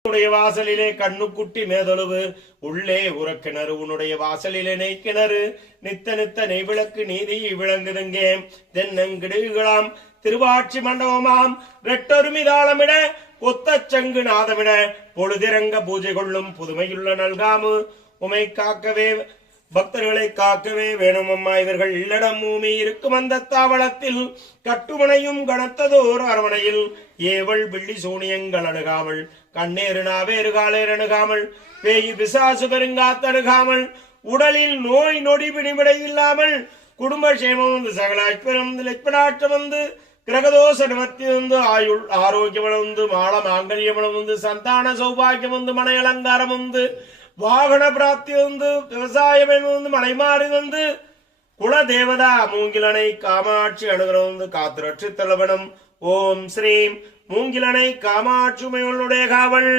உன்னுடைய வாசலிலே கண்ணுக்குட்டி மேதொழுவு உள்ளே உறக்கிணறு உன்னுடைய வாசலிலே நெய்க்கிணறு நித்த நித்த நெய்விளக்கு நீதி விளங்குதுங்கே தென்னங்கிடுகளாம் திருவாட்சி மண்டபமாம் ரெட்டொருமிதாளமிட கொத்தச்சங்கு நாதமிட பொழுதிரங்க பூஜை கொள்ளும் புதுமையுள்ள நல்காமு உமை காக்கவே பக்தர்களை காக்கவே வேணும் அம்மா. இவர்கள் இல்லடம் பூமி இருக்கும் அந்த தாவளத்தில் கட்டுமனையும் கனத்ததோர் அரவணையில் ஏவள் பிள்ளி சூனியங்கள் அணுகாமல் கண்ணேறு நாவேறு காலேறு அணுகாமல் பேய் பிசாசு பெருங்காத்தணுகாமல் உடலில் நோய் நொடி பிடிபடை இல்லாமல் குடும்ப சேமம் வந்து சகலாட்பெரும் லட்சணாட்டம் வந்து கிரகதோஷ நிவர்த்தி வந்து ஆயுள் ஆரோக்கியம் வந்து மாள மாங்கல்யம் வந்து சந்தான சௌபாகியம் வந்து மனை அலங்காரம் வந்து வாகன பிராப்தி வந்து விவசாயம் வந்து மலை மாறி வந்து குலதேவதா மூங்கிலனை காமாட்சி அணுகிற வந்து காத்து ரட்சி தலைவனம். ஓம் ஸ்ரீம் மூங்கிலனை காமாட்சி உமையுடைய காவல்.